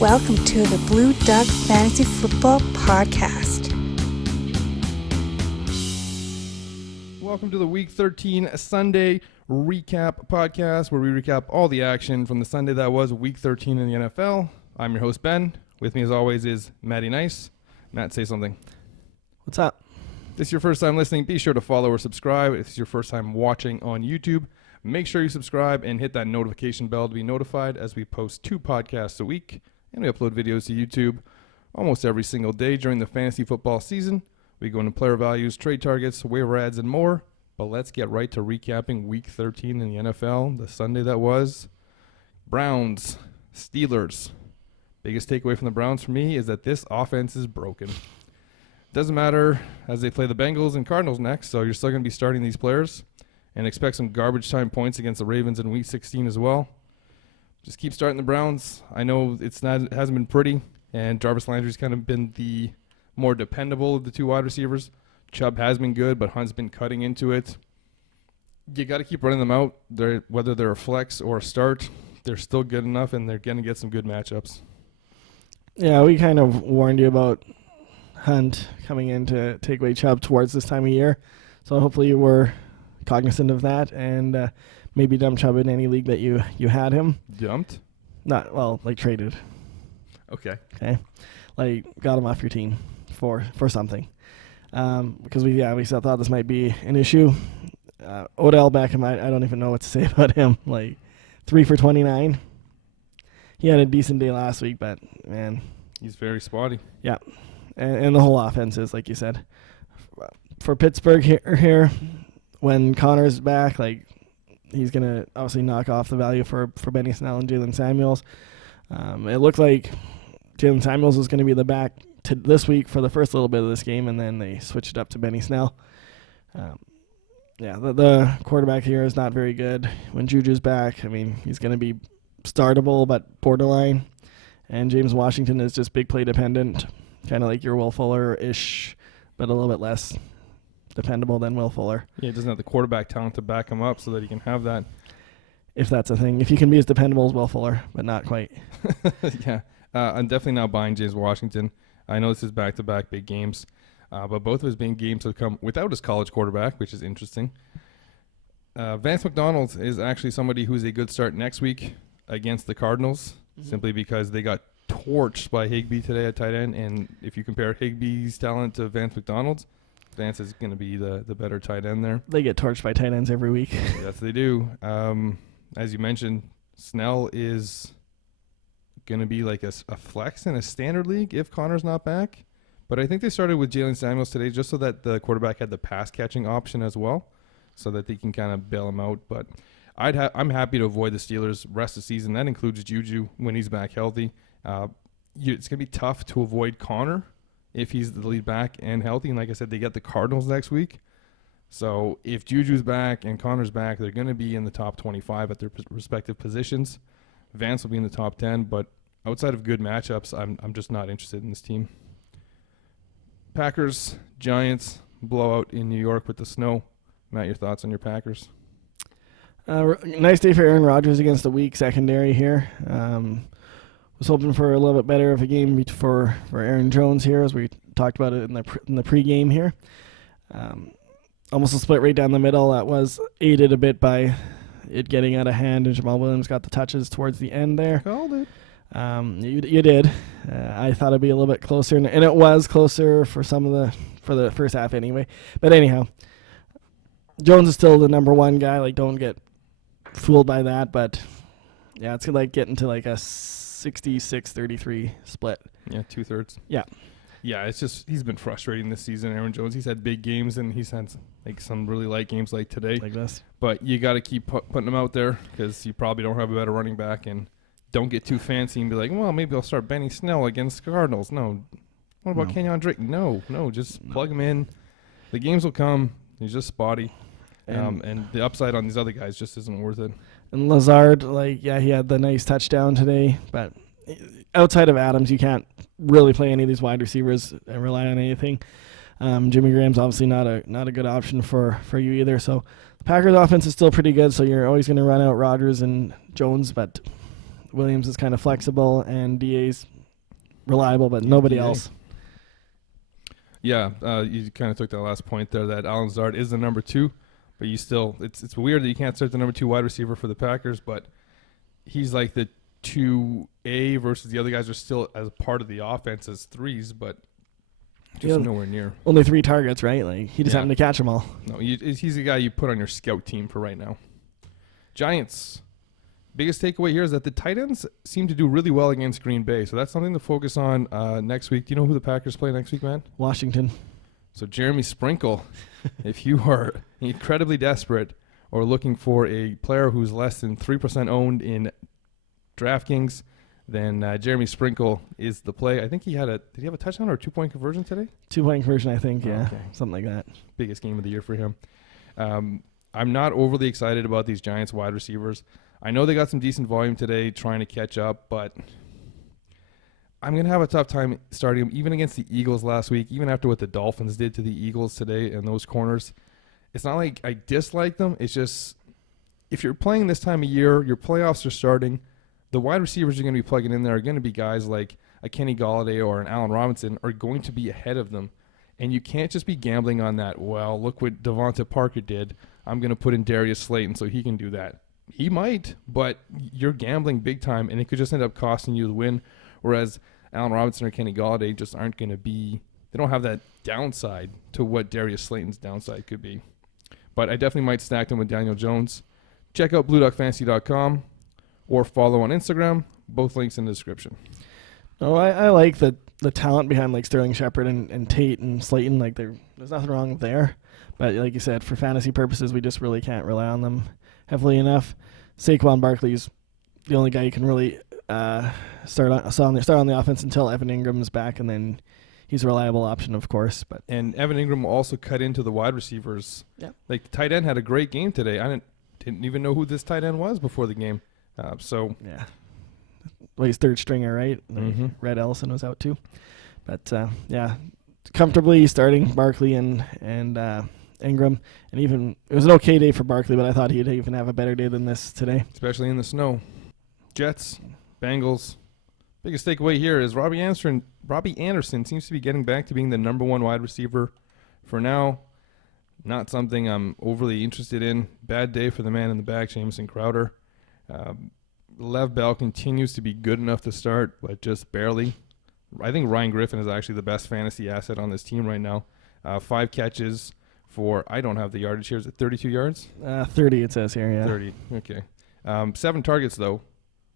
Welcome to the Blue Duck Fantasy Football Podcast. Welcome to the Week 13 Sunday Recap Podcast, where we recap all the action from the Sunday that was Week 13 in the NFL. I'm your host, Ben. With me, as always, is Matty Nice. Matt, say something. What's up? If this is your first time listening, be sure to follow or subscribe. If it's your first time watching on YouTube, make sure you subscribe and hit that notification bell to be notified as we post 2 podcasts a week. And we upload videos to YouTube almost every single day during the fantasy football season. We go into player values, trade targets, waiver ads, and more. But let's get right to recapping Week 13 in the NFL, the Sunday that was. Browns, Steelers. Biggest takeaway from the Browns for me is that this offense is broken. Doesn't matter as they play the Bengals and Cardinals next, so you're still going to be starting these players and expect some garbage time points against the Ravens in Week 16 as well. Just keep starting the Browns. I know it hasn't been pretty, and Jarvis Landry's kind of been the more dependable of the 2 wide receivers. Chubb has been good, but Hunt's been cutting into it. You got to keep running them out. Whether they're a flex or a start, they're still good enough, and they're going to get some good matchups. Yeah, we kind of warned you about Hunt coming in to take away Chubb towards this time of year. So hopefully you were cognizant of that and maybe dump Chubb in any league that you had him. Dumped? Traded. Okay. Like got him off your team for something. Because we still thought this might be an issue. Odell Beckham, I don't even know what to say about him. 3 for 29. He had a decent day last week, but man, he's very spotty. Yeah, and the whole offense is, like you said, for Pittsburgh here when Connor's back, he's gonna obviously knock off the value for Benny Snell and Jalen Samuels. It looked like Jalen Samuels was going to be the back to this week for the first little bit of this game, and then they switched it up to Benny Snell. The quarterback here is not very good. When Juju's back, I mean, he's going to be startable but borderline, and James Washington is just big play dependent, kind of like your Will Fuller-ish, but a little bit less dependable than Will Fuller. Yeah, he doesn't have the quarterback talent to back him up so that he can have that. If that's a thing. If you can be as dependable as Will Fuller, but not quite. Yeah, I'm definitely not buying James Washington. I know this is back-to-back big games, but both of his big games have come without his college quarterback, which is interesting. Vance McDonald is actually somebody who's a good start next week against the Cardinals, simply because they got torched by Higbee today at tight end, and if you compare Higbee's talent to Vance McDonald's, Vance is going to be the better tight end there. They get torched by tight ends every week. Yes, they do. As you mentioned, Snell is going to be like a flex in a standard league if Connor's not back, but I think they started with Jalen Samuels today just so that the quarterback had the pass-catching option as well, so that they can kind of bail him out, but I'm happy to avoid the Steelers rest of the season. That includes Juju when he's back healthy. It's going to be tough to avoid Connor if he's the lead back and healthy. And like I said, they get the Cardinals next week. So if Juju's back and Connor's back, they're going to be in the top 25 at their respective positions. Vance will be in the top 10, but outside of good matchups, I'm just not interested in this team. Packers, Giants, blowout in New York with the snow. Matt, your thoughts on your Packers? Nice day for Aaron Rodgers against the weak secondary here. Was hoping for a little bit better of a game for Aaron Jones here, as we talked about it in the pregame here. Almost a split right down the middle. That was aided a bit by it getting out of hand, and Jamal Williams got the touches towards the end there. Called it. You did. I thought it'd be a little bit closer, and it was closer for the first half anyway. But anyhow, Jones is still the number one guy. Don't get fooled by that, but yeah, it's like getting to a 66-33 split. Yeah, 2/3. Yeah, it's just he's been frustrating this season. Aaron Jones, he's had big games and he's had some really light games like today, like this. But you got to keep putting him out there because you probably don't have a better running back, and don't get too fancy and be like, well, maybe I'll start Benny Snell against the Cardinals. No, what about Kenyon Drake? No, just plug him in. The games will come. He's just spotty. And the upside on these other guys just isn't worth it. And Lazard, he had the nice touchdown today, but outside of Adams, you can't really play any of these wide receivers and rely on anything. Jimmy Graham's obviously not a good option for you either. So the Packers offense is still pretty good, so you're always going to run out Rodgers and Jones, but Williams is kind of flexible, and DA's reliable, but nobody else. Yeah, you kind of took that last point there that Alan Lazard is the number 2, but you still, it's weird that you can't start the number 2 wide receiver for the Packers, but he's like the 2A versus the other guys are still as part of the offense as 3s, but just nowhere near. Only 3 targets, right? Like he just happened to catch them all. No, he's the guy you put on your scout team for right now. Giants. Biggest takeaway here is that the tight ends seem to do really well against Green Bay, so that's something to focus on next week. Do you know who the Packers play next week, man? Washington. So Jeremy Sprinkle, if you are incredibly desperate or looking for a player who's less than 3% owned in DraftKings, then Jeremy Sprinkle is the play. I think did he have a touchdown or a 2-point conversion today? 2-point conversion, I think, yeah. Okay. Something like that. Biggest game of the year for him. I'm not overly excited about these Giants wide receivers. I know they got some decent volume today trying to catch up, but I'm going to have a tough time starting them, even against the Eagles last week, even after what the Dolphins did to the Eagles today and those corners. It's not like I dislike them. It's just if you're playing this time of year, your playoffs are starting, the wide receivers you're going to be plugging in there are going to be guys like a Kenny Golladay or an Allen Robinson are going to be ahead of them. And you can't just be gambling on that, well, look what Devonta Parker did. I'm going to put in Darius Slayton so he can do that. He might, but you're gambling big time, and it could just end up costing you the win. Whereas Allen Robinson or Kenny Golladay just aren't going to be – they don't have that downside to what Darius Slayton's downside could be. But I definitely might stack them with Daniel Jones. Check out BlueDuckFantasy.com or follow on Instagram. Both links in the description. Oh, I like the talent behind like Sterling Shepard and Tate and Slayton. Like there's nothing wrong there. But like you said, for fantasy purposes, we just really can't rely on them heavily enough. Saquon Barkley's the only guy you can really start on the offense until Evan Ingram's back, and then he's a reliable option, of course. And Evan Ingram will also cut into the wide receivers. Yeah. Like the tight end had a great game today. I didn't even know who this tight end was before the game. Yeah. Well, he's third stringer, right? Mm-hmm. Red Ellison was out too. But comfortably starting Barkley and Ingram, and even it was an okay day for Barkley, but I thought he'd even have a better day than this today, especially in the snow. Jets, Bengals. Biggest takeaway here is Robbie Anderson seems to be getting back to being the number 1 wide receiver for now. Not something I'm overly interested in. Bad day for the man in the back, Jamison Crowder. Lev Bell continues to be good enough to start, but just barely. I think Ryan Griffin is actually the best fantasy asset on this team right now. 5 catches for, I don't have the yardage here. Is it 32 yards? 30 it says here, yeah. 30, okay. 7 targets, though,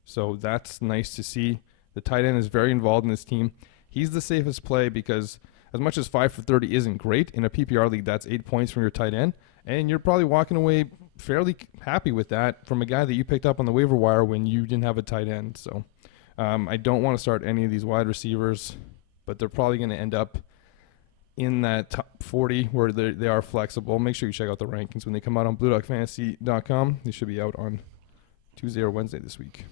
so that's nice to see. The tight end is very involved in this team. He's the safest play because as much as 5 for 30 isn't great, in a PPR league, that's 8 points from your tight end, and you're probably walking away fairly happy with that from a guy that you picked up on the waiver wire when you didn't have a tight end. So I don't want to start any of these wide receivers, but they're probably going to end up in that top 40 where they are flexible. Make sure you check out the rankings when they come out on BlueDuckFantasy.com. They should be out on Tuesday or Wednesday this week.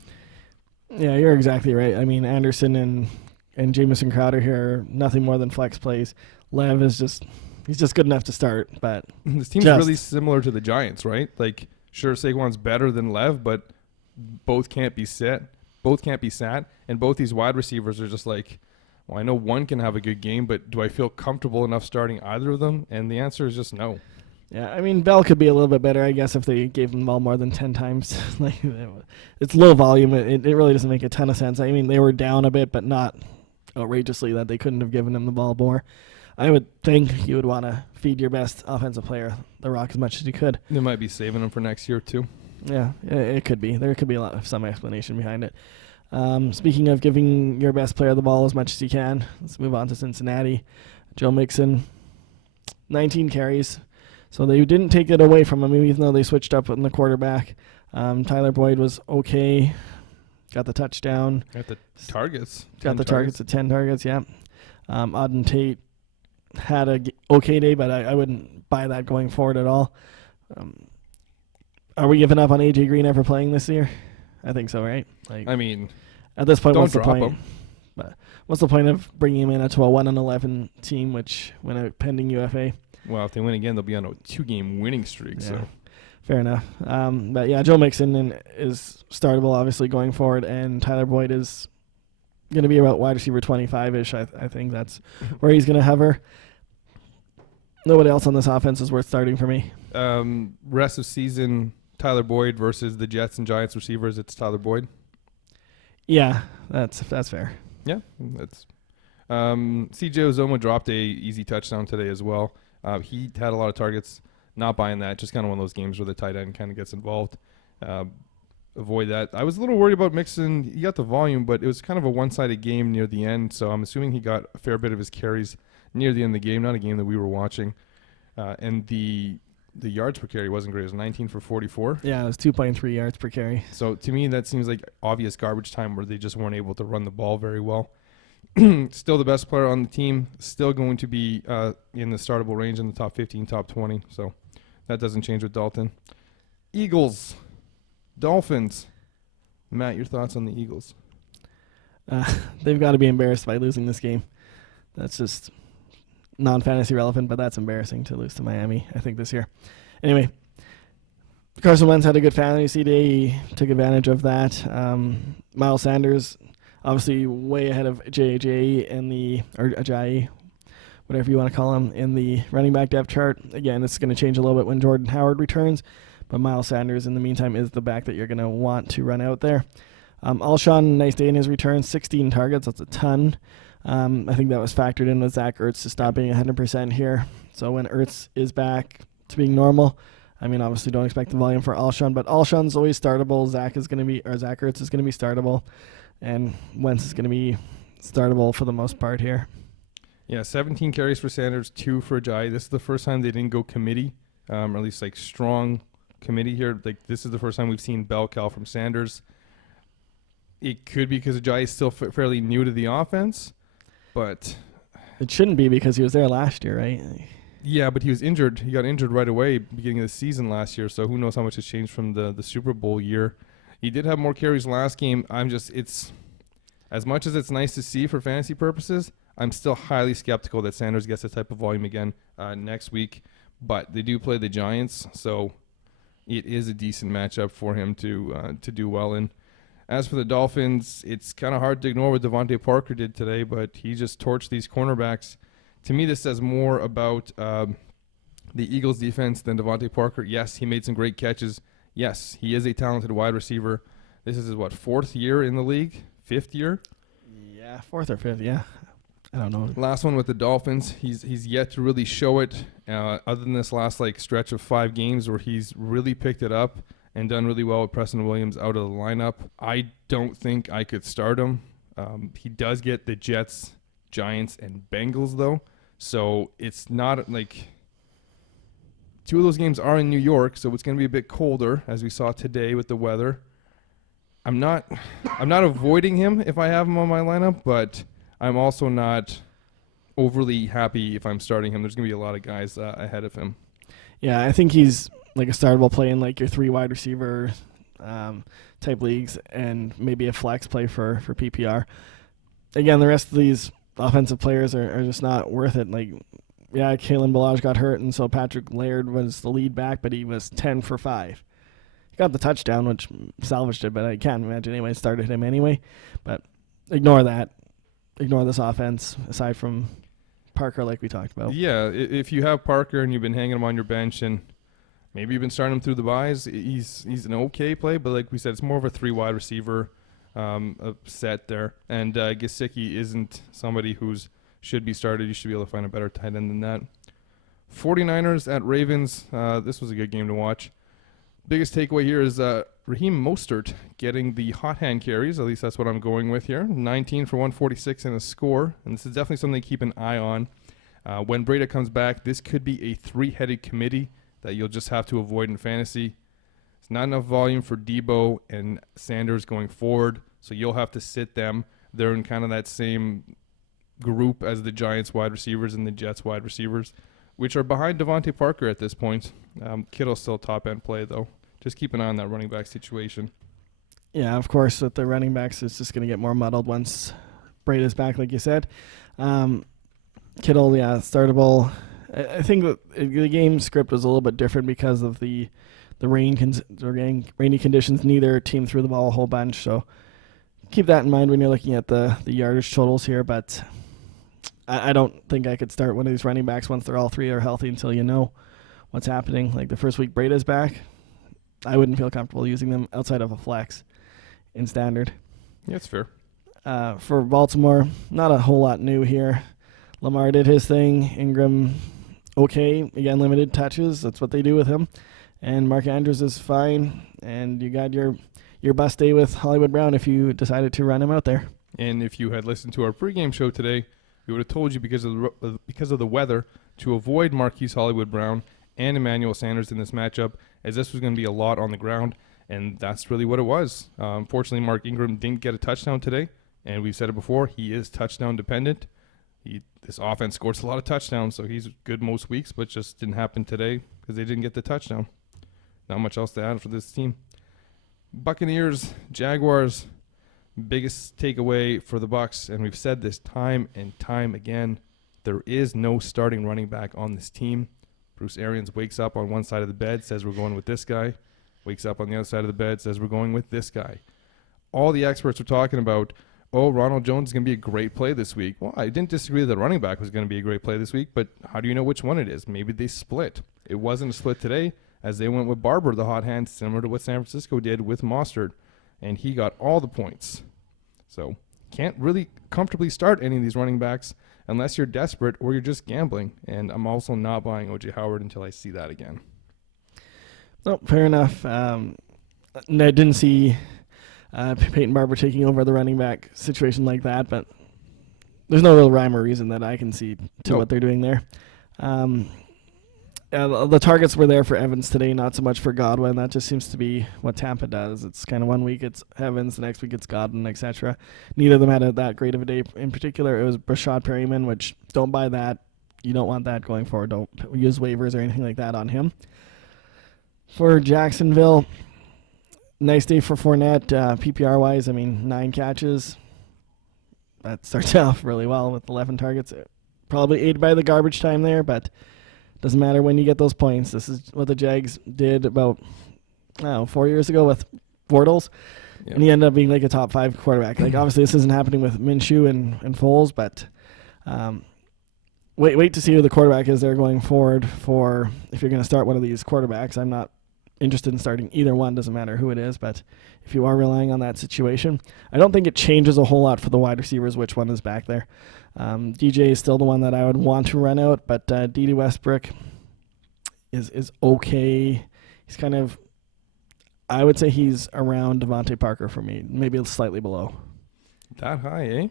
Yeah, you're exactly right. I mean, Anderson and Jamison Crowder here are nothing more than flex plays. Lev is he's just good enough to start, but this team's really similar to the Giants, right? Like, sure, Saquon's better than Lev, but both can't be sat, and both these wide receivers are just like, well, I know one can have a good game, but do I feel comfortable enough starting either of them? And the answer is just no. Yeah, I mean, Bell could be a little bit better, I guess, if they gave him the ball more than 10 times. Like, it's low volume. It really doesn't make a ton of sense. I mean, they were down a bit, but not outrageously that they couldn't have given him the ball more. I would think you would want to feed your best offensive player the rock as much as you could. They might be saving him for next year, too. Yeah, it could be. There could be some explanation behind it. Speaking of giving your best player the ball as much as you can, let's move on to Cincinnati. Joe Mixon, 19 carries. So they didn't take it away from him, even though they switched up in the quarterback. Tyler Boyd was okay. Got the touchdown. Got the targets. Got the targets at 10 targets, yeah. Auden Tate had a okay day, but I wouldn't buy that going forward at all. Are we giving up on A.J. Green ever playing this year? I think so, right? Like, I mean, at this point, don't what's the drop point? him. But what's the point of bringing him in to a 1-11 team, which when a pending UFA? Well, if they win again, they'll be on a 2-game winning streak. Yeah. So Fair enough. But yeah, Joe Mixon is startable, obviously, going forward, and Tyler Boyd is going to be about wide receiver 25-ish. I think that's where he's going to hover. Nobody else on this offense is worth starting for me. Rest of season, Tyler Boyd versus the Jets and Giants receivers. It's Tyler Boyd. Yeah, that's fair. Yeah, that's. CJ Uzomah dropped a easy touchdown today as well. He had a lot of targets. Not buying that. Just kind of one of those games where the tight end kind of gets involved. Avoid that. I was a little worried about Mixon. He got the volume, but it was kind of a one-sided game near the end, so I'm assuming he got a fair bit of his carries near the end of the game, not a game that we were watching. And the yards per carry wasn't great. It was 19 for 44. Yeah, it was 2.3 yards per carry. So to me, that seems like obvious garbage time where they just weren't able to run the ball very well. Still the best player on the team. Still going to be in the startable range in the top 15, top 20. So that doesn't change with Dalton. Eagles. Dolphins. Matt, your thoughts on the Eagles? They've got to be embarrassed by losing this game. That's just non-fantasy relevant, but that's embarrassing to lose to Miami, I think, this year. Anyway, Carson Wentz had a good fantasy day. He took advantage of that. Miles Sanders, obviously way ahead of Ajayi or Ajayi, whatever you want to call him, in the running back depth chart. Again, this is going to change a little bit when Jordan Howard returns, but Miles Sanders, in the meantime, is the back that you're going to want to run out there. Alshon, nice day in his return, 16 targets. That's a ton. I think that was factored in with Zach Ertz to stop being 100% here. So when Ertz is back to being normal, I mean, obviously don't expect the volume for Alshon, but Alshon's always startable. Zach Ertz is going to be startable, and Wentz is going to be startable for the most part here. Yeah, 17 carries for Sanders, 2 for Ajayi. This is the first time they didn't go committee, or at least like strong committee here. Like this is the first time we've seen bell cow from Sanders. It could be because Ajayi is still fairly new to the offense, but it shouldn't be because he was there last year, right? Yeah, but he was injured. He got injured right away beginning of the season last year, so who knows how much has changed from the Super Bowl year. He did have more carries last game. It's as much as it's nice to see for fantasy purposes, I'm still highly skeptical that Sanders gets that type of volume again next week. But they do play the Giants, so it is a decent matchup for him to do well in. As for the Dolphins, it's kind of hard to ignore what Devontae Parker did today, but he just torched these cornerbacks. To me, this says more about the Eagles' defense than Devontae Parker. Yes, he made some great catches. Yes, he is a talented wide receiver. This is his, fourth year in the league? Fifth year? Yeah, fourth or fifth, yeah. I don't know. Last one with the Dolphins. He's yet to really show it other than this last stretch of 5 games where he's really picked it up and done really well with Preston Williams out of the lineup. I don't think I could start him. He does get the Jets, Giants, and Bengals, though. So it's not like 2 of those games are in New York, so it's going to be a bit colder, as we saw today with the weather. I'm not avoiding him if I have him on my lineup, but I'm also not overly happy if I'm starting him. There's going to be a lot of guys ahead of him. Yeah, I think he's like a startable play in like your 3 wide receiver type leagues and maybe a flex play for PPR. Again, the rest of these offensive players are just not worth it. Like, yeah, Kalen Ballage got hurt, and so Patrick Laird was the lead back, but he was 10 for 5. He got the touchdown, which salvaged it, but I can't imagine anyone started him anyway. But ignore that. Ignore this offense, aside from Parker, like we talked about. Yeah, if you have Parker and you've been hanging him on your bench and maybe you've been starting him through the buys, he's an okay play, but like we said, it's more of a 3 wide receiver set there. And Gesicki isn't somebody who's should be started. You should be able to find a better tight end than that. 49ers at Ravens. This was a good game to watch. Biggest takeaway here is Raheem Mostert getting the hot hand carries. At least that's what I'm going with here. 19 for 146 and a score. And this is definitely something to keep an eye on. When Breda comes back, this could be a 3-headed committee that you'll just have to avoid in fantasy. It's not enough volume for Debo and Sanders going forward, so you'll have to sit them. They're in kind of that same group as the Giants wide receivers and the Jets wide receivers, which are behind Devontae Parker at this point. Kittle's still top-end play, though. Just keep an eye on that running back situation. Yeah, of course, with the running backs, it's just going to get more muddled once Breda's back, like you said. Kittle, yeah, startable. I think the game script was a little bit different because of the the rainy conditions. Neither team threw the ball a whole bunch, so keep that in mind when you're looking at the yardage totals here. But I don't think I could start one of these running backs once they're all three are healthy until you know what's happening. Like the first week Breda's back, I wouldn't feel comfortable using them outside of a flex in standard. Yeah, it's fair. For Baltimore, not a whole lot new here. Lamar did his thing. Ingram, okay. Again, limited touches. That's what they do with him. And Mark Andrews is fine. And you got your bust day with Hollywood Brown if you decided to run him out there. And if you had listened to our pregame show today, we would have told you because of the weather to avoid Marquise Hollywood Brown and Emmanuel Sanders in this matchup, as this was going to be a lot on the ground. And that's really what it was. Unfortunately, Mark Ingram didn't get a touchdown today. And we've said it before, he is touchdown dependent. This offense scores a lot of touchdowns, so he's good most weeks, but just didn't happen today because they didn't get the touchdown. Not much else to add for this team. Buccaneers, Jaguars, biggest takeaway for the Bucs, and we've said this time and time again, there is no starting running back on this team. Bruce Arians wakes up on one side of the bed, says we're going with this guy. Wakes up on the other side of the bed, says we're going with this guy. All the experts are talking about, Ronald Jones is going to be a great play this week. Well, I didn't disagree that running back was going to be a great play this week, but how do you know which one it is? Maybe they split. It wasn't a split today, as they went with Barber, the hot hand, similar to what San Francisco did with Mostert, and he got all the points. So can't really comfortably start any of these running backs unless you're desperate or you're just gambling, and I'm also not buying O.J. Howard until I see that again. No, fair enough. I didn't see Peyton Barber taking over the running back situation like that, but there's no real rhyme or reason that I can see to what they're doing there. The targets were there for Evans today, not so much for Godwin. That just seems to be what Tampa does. It's kind of one week it's Evans, the next week it's Godwin, etc. Neither of them had that great of a day. In particular, it was Brashad Perryman, which don't buy that. You don't want that going forward. Don't use waivers or anything like that on him. For Jacksonville, nice day for Fournette, PPR-wise. 9 catches. That starts off really well with 11 targets. Probably aided by the garbage time there, but doesn't matter when you get those points. This is what the Jags did about 4 years ago with Bortles, and he ended up being like a top 5 quarterback. Like obviously this isn't happening with Minshew and Foles, but wait to see who the quarterback is there going forward for if you're going to start one of these quarterbacks. I'm not interested in starting either one, doesn't matter who it is, but if you are relying on that situation, I don't think it changes a whole lot for the wide receivers which one is back there. DJ is still the one that I would want to run out, but D.D. Westbrook is okay. He's kind of, I would say he's around Devontae Parker for me, maybe slightly below. That high, eh?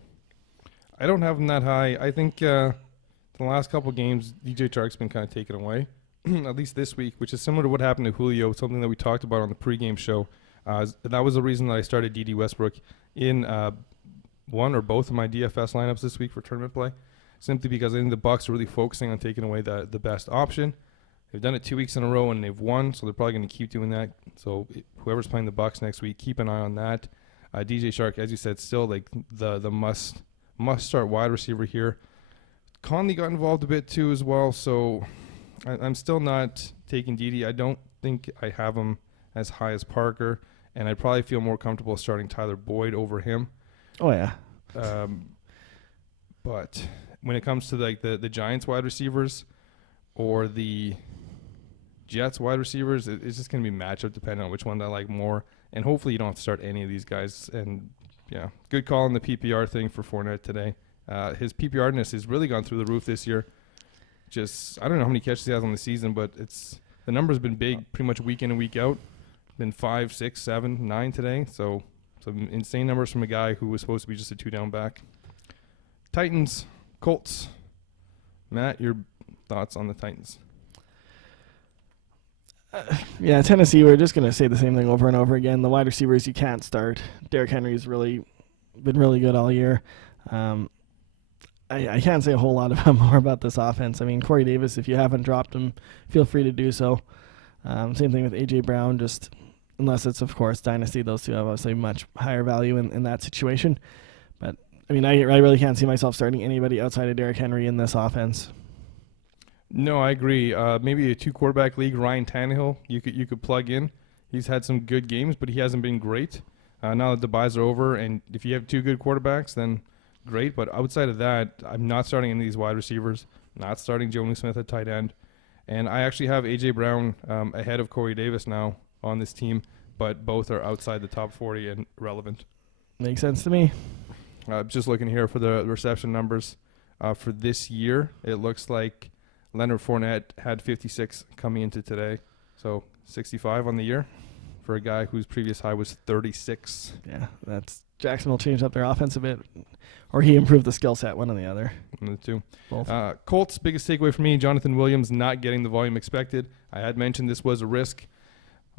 I don't have him that high. I think the last couple games, DJ Chark's been kind of taken away. At least this week, which is similar to what happened to Julio, something that we talked about on the pregame show. That was the reason that I started D.D. Westbrook in one or both of my DFS lineups this week for tournament play, simply because I think the Bucs are really focusing on taking away the best option. They've done it 2 weeks in a row and they've won, so they're probably going to keep doing that. So whoever's playing the Bucs next week, keep an eye on that. DJ Chark, as you said, still like the must start wide receiver here. Conley got involved a bit too as well, so I'm still not taking Dede. I don't think I have him as high as Parker, and I'd probably feel more comfortable starting Tyler Boyd over him. Oh, yeah. But when it comes to like the Giants wide receivers or the Jets wide receivers, it's just going to be matchup dependent on which one I like more. And hopefully you don't have to start any of these guys. And, yeah, good call on the PPR thing for Fournette today. His PPR-ness has really gone through the roof this year. Just, I don't know how many catches he has on the season, but the number's been big pretty much week in and week out. Been 5, 6, 7, 9 today. So some insane numbers from a guy who was supposed to be just a 2-down back. Titans, Colts. Matt, your thoughts on the Titans? Yeah, Tennessee, we're just going to say the same thing over and over again. The wide receivers you can't start. Derrick Henry's really been really good all year. I can't say a whole lot more about this offense. I mean, Corey Davis, if you haven't dropped him, feel free to do so. Same thing with A.J. Brown, just unless it's, of course, Dynasty. Those two have obviously much higher value in that situation. But, I mean, I really can't see myself starting anybody outside of Derrick Henry in this offense. No, I agree. Maybe a 2 quarterback league, Ryan Tannehill, you could plug in. He's had some good games, but he hasn't been great. Now that the buys are over, and if you have 2 good quarterbacks, then great. But outside of that, I'm not starting any of these wide receivers. Not starting Jonnu Smith at tight end. And I actually have A.J. Brown ahead of Corey Davis now on this team, but both are outside the top 40 and relevant. Makes sense to me. Just looking here for the reception numbers for this year, it looks like Leonard Fournette had 56 coming into today, so 65 on the year for a guy whose previous high was 36. Yeah, that's Jacksonville changed up their offense a bit, or he improved the skill set, one or the other. One of the two. Both. Colts, biggest takeaway for me, Jonathan Williams not getting the volume expected. I had mentioned this was a risk.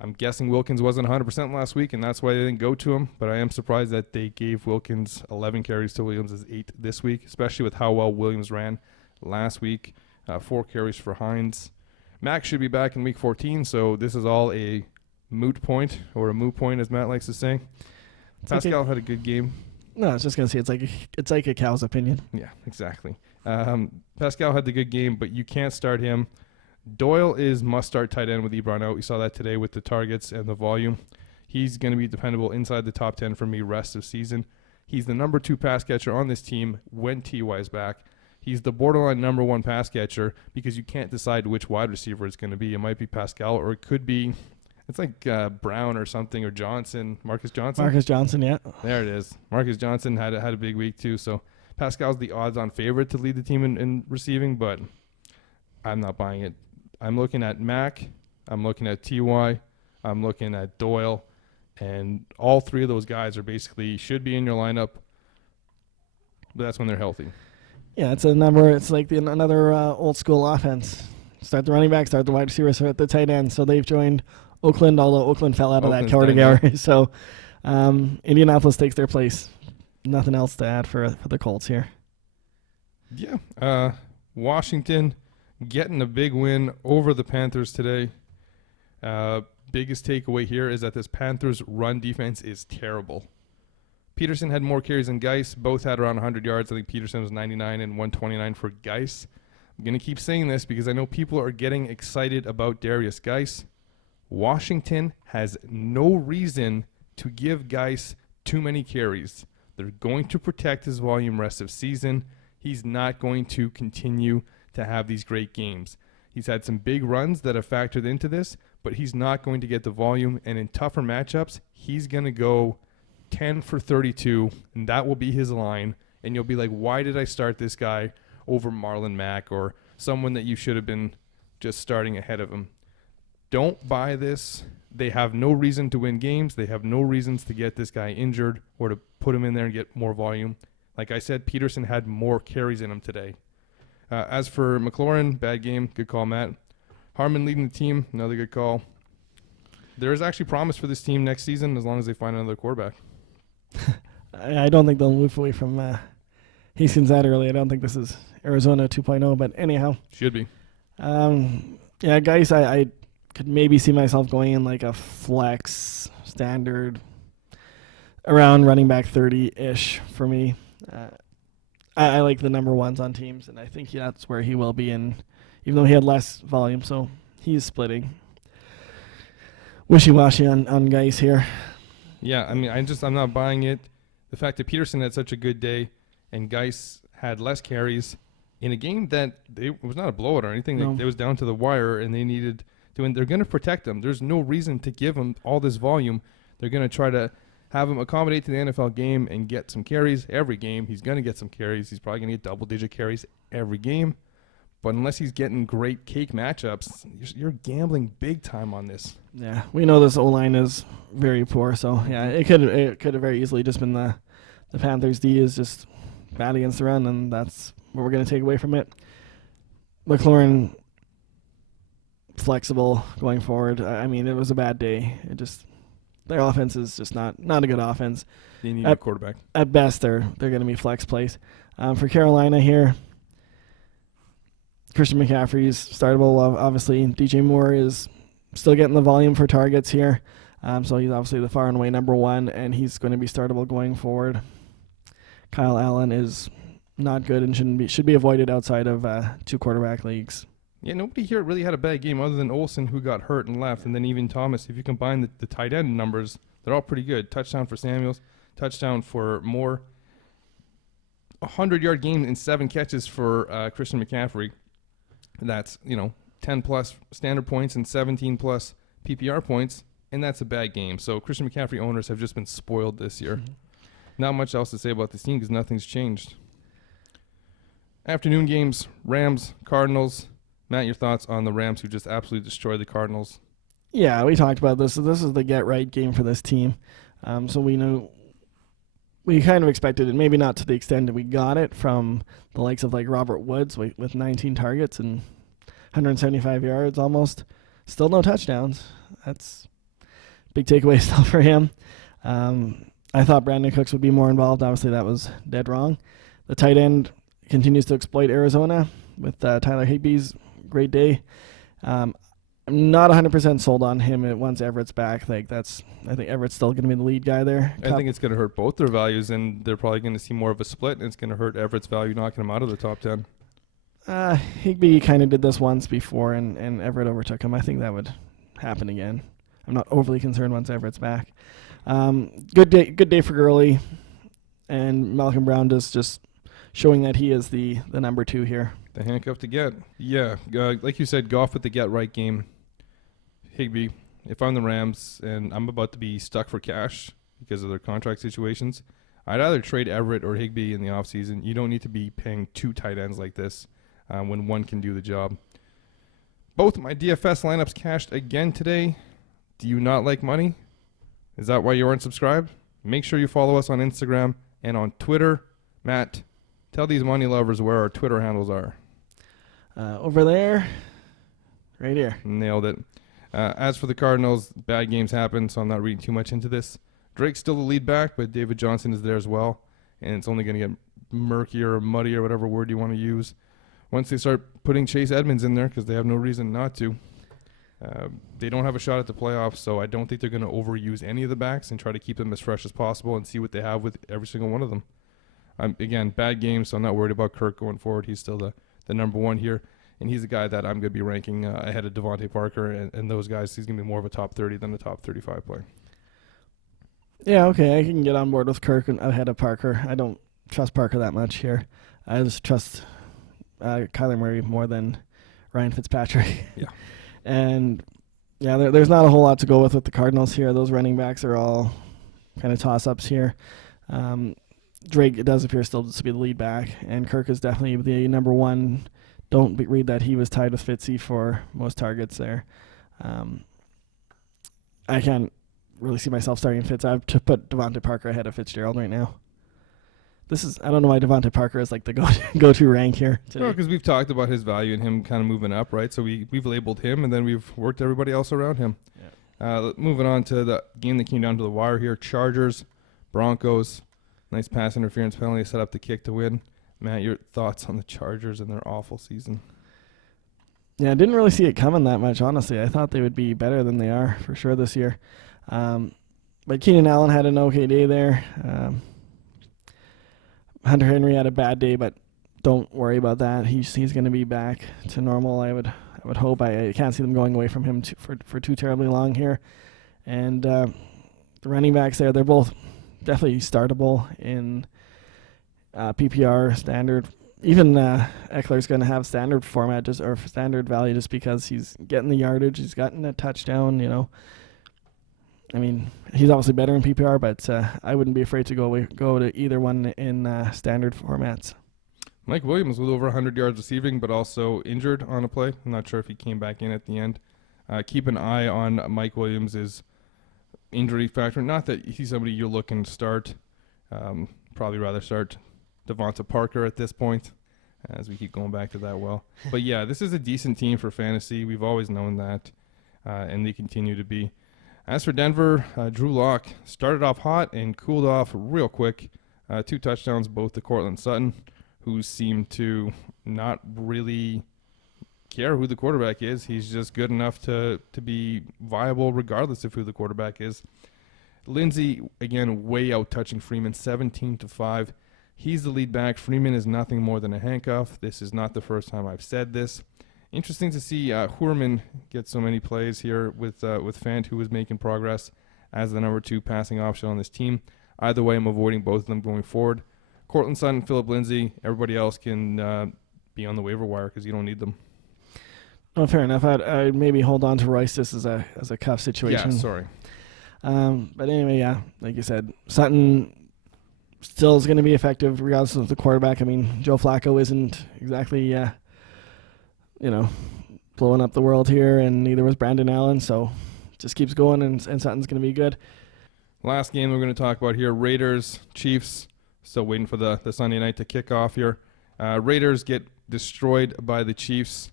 I'm guessing Wilkins wasn't 100% last week, and that's why they didn't go to him. But I am surprised that they gave Wilkins 11 carries to Williams' 8 this week, especially with how well Williams ran last week. 4 carries for Hines. Mac should be back in week 14, so this is all a moot point, or a moot point, as Matt likes to say. Pascal had a good game. No, I was just gonna say it's like a cow's opinion. Yeah, exactly. Pascal had the good game, but you can't start him. Doyle is must-start tight end with Ebron out. We saw that today with the targets and the volume. He's going to be dependable inside the top 10 for me rest of season. He's the number 2 pass catcher on this team when T.Y. is back. He's the borderline number 1 pass catcher because you can't decide which wide receiver it's going to be. It might be Pascal, or it could be, it's like Brown or something, or Johnson, Marcus Johnson. Marcus Johnson, yeah. There it is. Marcus Johnson had a big week too, so Pascal's the odds-on favorite to lead the team in receiving, but I'm not buying it. I'm looking at Mac, I'm looking at T.Y., I'm looking at Doyle, and all 3 of those guys are basically should be in your lineup, but that's when they're healthy. Yeah, it's like another old school offense. Start the running back, start the wide receiver, start the tight end. So they've joined Oakland, although Oakland fell out of that category. So Indianapolis takes their place. Nothing else to add for the Colts here. Yeah. Washington getting a big win over the Panthers today. Biggest takeaway here is that this Panthers run defense is terrible. Peterson had more carries than Geis. Both had around 100 yards. I think Peterson was 99 and 129 for Geis. I'm going to keep saying this because I know people are getting excited about Darius Geis. Washington has no reason to give Geis too many carries. They're going to protect his volume rest of season. He's not going to continue to have these great games. He's had some big runs that have factored into this, but he's not going to get the volume, and in tougher matchups, he's going to go 10 for 32, and that will be his line, and you'll be like, why did I start this guy over Marlon Mack or someone that you should have been just starting ahead of him? Don't buy this. They have no reason to win games. They have no reasons to get this guy injured or to put him in there and get more volume. Like I said, Peterson had more carries in him today. As for McLaurin, bad game. Good call, Matt. Harmon leading the team, another good call. There is actually promise for this team next season as long as they find another quarterback. I don't think they'll move away from Haskins that early. I don't think this is Arizona 2.0, but anyhow. Should be. Yeah, guys, I could maybe see myself going in like a flex standard around running back 30-ish for me. I like the number 1s on teams, and I think that's where he will be in, even though he had less volume, so he's splitting. Wishy-washy on guys here. Yeah, I mean, I'm not buying it. The fact that Peterson had such a good day and Geis had less carries in a game that it was not a blowout or anything. No. It was down to the wire, and they needed to, and they're going to protect him. There's no reason to give him all this volume. They're going to try to have him accommodate to the NFL game and get some carries every game. He's going to get some carries. He's probably going to get double-digit carries every game. But unless he's getting great cake matchups, you're gambling big time on this. Yeah, we know this O-line is very poor, so yeah, it could have very easily just been the Panthers' D is just bad against the run, and that's what we're going to take away from it. McLaurin flexible going forward. I mean, it was a bad day. Their offense is just not a good offense. They need a quarterback. At best, they're going to be flex plays. For Carolina here, Christian McCaffrey's startable. Obviously, DJ Moore is still getting the volume for targets here. So he's obviously the far and away number 1, and he's going to be startable going forward. Kyle Allen is not good and should be avoided outside of 2 quarterback leagues. Yeah, nobody here really had a bad game other than Olsen, who got hurt and left, and then even Thomas. If you combine the tight end numbers, they're all pretty good. Touchdown for Samuels, touchdown for Moore, 100-yard game and 7 catches for Christian McCaffrey. That's 10 plus standard points and 17 plus PPR points, and that's a bad game. So Christian McCaffrey owners have just been spoiled this year. Mm-hmm. Not much else to say about this team because nothing's changed. Afternoon games: Rams, Cardinals. Matt, your thoughts on the Rams, who just absolutely destroyed the Cardinals? Yeah, we talked about this. So this is the get-right game for this team. So we know we kind of expected it, maybe not to the extent that we got it from the likes of like Robert Woods with 19 targets and 175 yards almost. Still no touchdowns. That's big takeaway still for him. I thought Brandon Cooks would be more involved. Obviously, that was dead wrong. The tight end continues to exploit Arizona with Tyler Higbee's great day. I'm not 100% sold on him once Everett's back. I think Everett's still going to be the lead guy there. I think it's going to hurt both their values, and they're probably going to see more of a split, and it's going to hurt Everett's value, knocking him out of the top 10. Higbee kind of did this once before, and Everett overtook him. I think that would happen again. I'm not overly concerned once Everett's back. Good day for Gurley, and Malcolm Brown just showing that he is the number 2 here. The handcuff to get. Yeah, like you said, Goff with the get-right game. Higbee, if I'm the Rams and I'm about to be stuck for cash because of their contract situations, I'd either trade Everett or Higbee in the offseason. You don't need to be paying 2 tight ends like this when one can do the job. Both my DFS lineups cashed again today. Do you not like money? Is that why you aren't subscribed? Make sure you follow us on Instagram and on Twitter. Matt, tell these money lovers where our Twitter handles are. Over there, right here. Nailed it. As for the Cardinals, bad games happen, so I'm not reading too much into this. Drake's still the lead back, but David Johnson is there as well, and it's only going to get murkier or muddier, whatever word you want to use, once they start putting Chase Edmonds in there, because they have no reason not to. They don't have a shot at the playoffs, so I don't think they're going to overuse any of the backs and try to keep them as fresh as possible and see what they have with every single one of them. Again, bad game, so I'm not worried about Kirk going forward. He's still the number 1 here, and he's the guy that I'm going to be ranking ahead of Devontae Parker and those guys. He's going to be more of a top 30 than a top 35 play. Yeah, okay, I can get on board with Kirk ahead of Parker. I don't trust Parker that much here. I just trust Kyler Murray more than Ryan Fitzpatrick. Yeah. And, yeah, there's not a whole lot to go with the Cardinals here. Those running backs are all kind of toss-ups here. Drake, it does appear still to be the lead back, and Kirk is definitely the number 1. Don't read that he was tied with Fitzy for most targets there. I can't really see myself starting Fitz. I have to put Devontae Parker ahead of Fitzgerald right now. I don't know why Devontae Parker is like the go-to rank here today. Well, because we've talked about his value and him kind of moving up, right? So we've labeled him, and then we've worked everybody else around him. Yeah. Moving on to the game that came down to the wire here. Chargers, Broncos. Nice pass interference penalty set up the kick to win. Matt, your thoughts on the Chargers and their awful season? Yeah, I didn't really see it coming that much, honestly. I thought they would be better than they are for sure this year. But Keenan Allen had an okay day there. Hunter Henry had a bad day, but don't worry about that. He's going to be back to normal. I would hope. I can't see them going away from him for too terribly long here. And the running backs there, they're both definitely startable in PPR standard. Even Eckler's going to have standard format or standard value just because he's getting the yardage. He's gotten a touchdown. I mean, he's obviously better in PPR, but I wouldn't be afraid to go to either one in standard formats. Mike Williams with over 100 yards receiving, but also injured on a play. I'm not sure if he came back in at the end. Keep an eye on Mike Williams' injury factor. Not that he's somebody you're looking to start. Probably rather start Devonta Parker at this point, as we keep going back to that well. But, yeah, this is a decent team for fantasy. We've always known that, and they continue to be. As for Denver, Drew Lock started off hot and cooled off real quick. 2 touchdowns, both to Cortland Sutton, who seemed to not really care who the quarterback is. He's just good enough to be viable regardless of who the quarterback is. Lindsey, again, way out-touching Freeman, 17-5. He's the lead back. Freeman is nothing more than a handcuff. This is not the first time I've said this. Interesting to see Hoorman get so many plays here with Fant, who was making progress as the number 2 passing option on this team. Either way, I'm avoiding both of them going forward. Cortland Sutton, Philip Lindsay, everybody else can be on the waiver wire because you don't need them. Oh, fair enough. I'd maybe hold on to Royce just as a cuff situation. Yeah, sorry. But anyway, yeah, like you said, Sutton still is going to be effective regardless of the quarterback. I mean, Joe Flacco isn't exactly, blowing up the world here, and neither was Brandon Allen, so just keeps going, and Sutton's going to be good. Last game we're going to talk about here, Raiders, Chiefs. Still waiting for the Sunday night to kick off here. Raiders get destroyed by the Chiefs.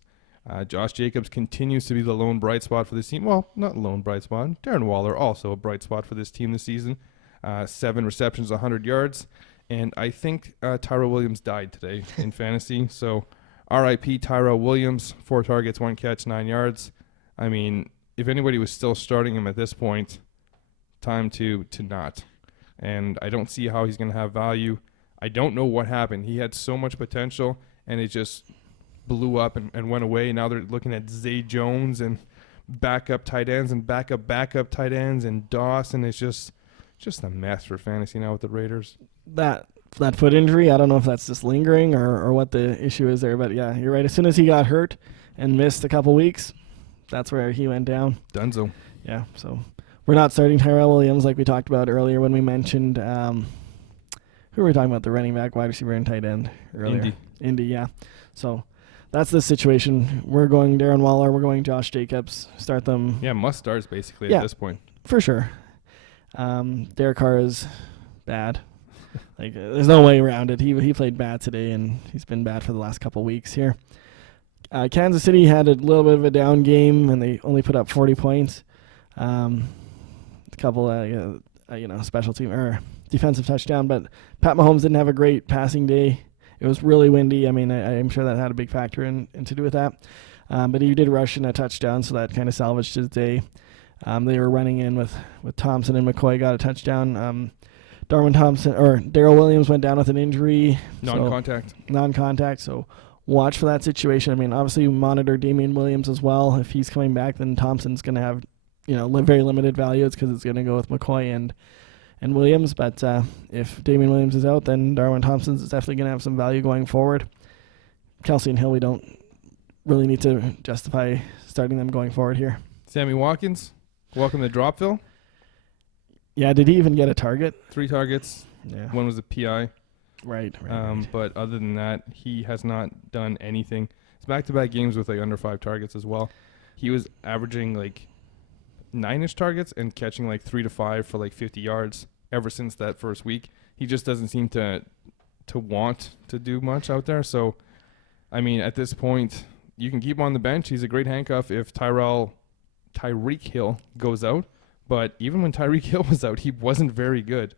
Josh Jacobs continues to be the lone bright spot for this team. Well, not lone bright spot. Darren Waller also a bright spot for this team this season. 7 receptions, 100 yards. And I think Tyrell Williams died today in fantasy. So RIP Tyrell Williams, 4 targets, 1 catch, 9 yards. I mean, if anybody was still starting him at this point, time to not. And I don't see how he's going to have value. I don't know what happened. He had so much potential, and it just blew up and went away. Now they're looking at Zay Jones and backup tight ends and backup tight ends and Dawson. It's just a mess for fantasy now with the Raiders. That foot injury, I don't know if that's just lingering or what the issue is there, but yeah, you're right. As soon as he got hurt and missed a couple weeks, that's where he went down. Dunzo. Yeah, so we're not starting Tyrell Williams like we talked about earlier when we mentioned who were we talking about, the running back, wide receiver, and tight end earlier. Indy, yeah. So that's the situation. We're going Darren Waller. We're going Josh Jacobs. Start them. Yeah, must starts basically at this point. For sure. Derek Carr is bad. There's no way around it. He played bad today, and he's been bad for the last couple weeks here. Kansas City had a little bit of a down game, and they only put up 40 points. A couple, special team or defensive touchdown, but Pat Mahomes didn't have a great passing day. It was really windy. I mean, I'm sure that had a big factor in to do with that. But he did rush in a touchdown, so that kind of salvaged his day. They were running in with Thompson, and McCoy got a touchdown. Darrell Williams went down with an injury. Non-contact, so watch for that situation. I mean, obviously monitor Damian Williams as well. If he's coming back, then Thompson's going to have, very limited value. It's because it's going to go with McCoy and Williams. But if Damian Williams is out, then Darwin Thompson's is definitely going to have some value going forward. Kelsey and Hill, we don't really need to justify starting them going forward here. Sammy Watkins, welcome to Dropville. Yeah, did he even get a target? 3 targets. Yeah. 1 was a PI. Right. But other than that, he has not done anything. It's back-to-back games with under 5 targets as well. He was averaging 9-ish targets and catching 3 to 5 for 50 yards ever since that first week. He just doesn't seem to want to do much out there. So, I mean, at this point, you can keep him on the bench. He's a great handcuff if Tyreek Hill goes out. But even when Tyreek Hill was out, he wasn't very good.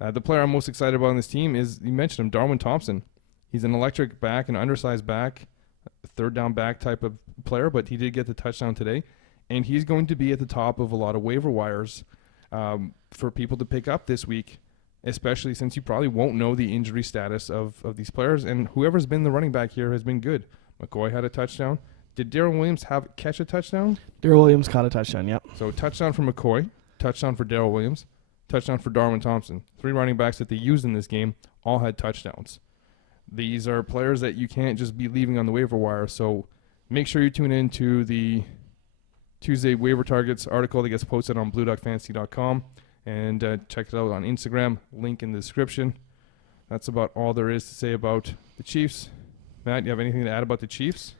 The player I'm most excited about on this team is, you mentioned him, Darwin Thompson. He's an electric back, an undersized back, a third down back type of player, but he did get the touchdown today. And he's going to be at the top of a lot of waiver wires for people to pick up this week, especially since you probably won't know the injury status of these players. And whoever's been the running back here has been good. McCoy had a touchdown. Did Darrell Williams catch a touchdown? Darrell Williams caught a touchdown, yep. So touchdown for McCoy, touchdown for Darrell Williams, touchdown for Darwin Thompson. 3 running backs that they used in this game all had touchdowns. These are players that you can't just be leaving on the waiver wire. So make sure you tune in to the Tuesday waiver targets article that gets posted on BlueDuckFantasy.com and check it out on Instagram. Link in the description. That's about all there is to say about the Chiefs. Matt, you have anything to add about the Chiefs?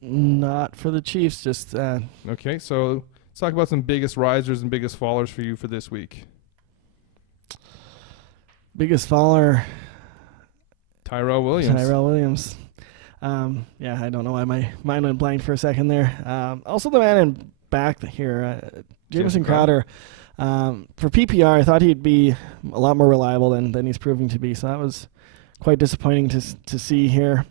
Not for the Chiefs, just... Okay, so let's talk about some biggest risers and biggest fallers for you for this week. Biggest faller... Tyrell Williams. Yeah, I don't know why my mind went blank for a second there. Also the man in back here, Jamison Crowder. For PPR, I thought he'd be a lot more reliable than he's proving to be, so that was quite disappointing to see here.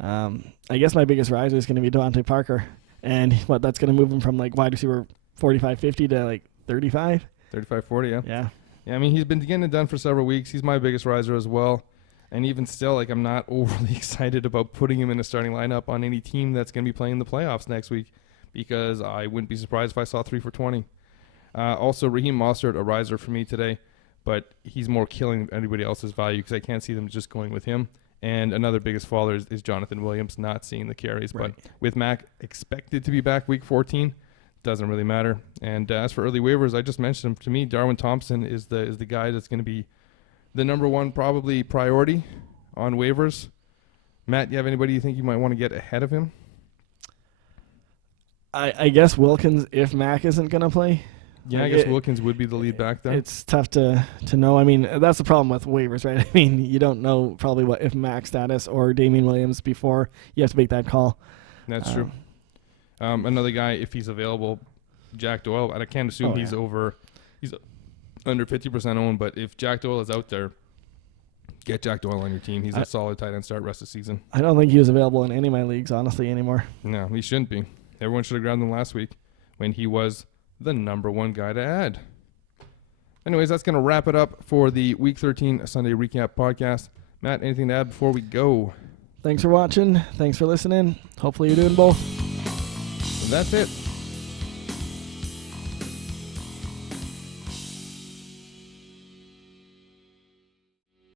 I guess my biggest riser is going to be Devontae Parker, and that's going to move him from wide receiver 45-50 to 35? 35-40, yeah. Yeah. Yeah, I mean, he's been getting it done for several weeks. He's my biggest riser as well. And even still, like, I'm not overly excited about putting him in a starting lineup on any team that's going to be playing the playoffs next week, because I wouldn't be surprised if I saw 3 for 20. Also, Raheem Mostert, a riser for me today, but he's more killing anybody else's value because I can't see them just going with him. And another biggest faller is Jonathan Williams not seeing the carries. Right. But with Mac expected to be back week 14, doesn't really matter. And as for early waivers, I just mentioned him. To me, Darwin Thompson is the guy that's going to be the number one probably priority on waivers. Matt, do you have anybody you think you might want to get ahead of him? I guess Wilkins, if Mac isn't going to play. Yeah, I guess Wilkins would be the lead back there. It's tough to know. I mean, that's the problem with waivers, right? I mean, you don't know probably what if Mac's status or Damian Williams before you have to make that call. That's true. Another guy, if he's available, Jack Doyle. I can't assume he's under 50% owned, but if Jack Doyle is out there, get Jack Doyle on your team. He's a solid tight end start rest of the season. I don't think he was available in any of my leagues, honestly, anymore. No, he shouldn't be. Everyone should have grabbed him last week when he was the number one guy to add. Anyways, that's going to wrap it up for the Week 13 Sunday Recap podcast. Matt, anything to add before we go? Thanks for watching. Thanks for listening. Hopefully you're doing both. That's it.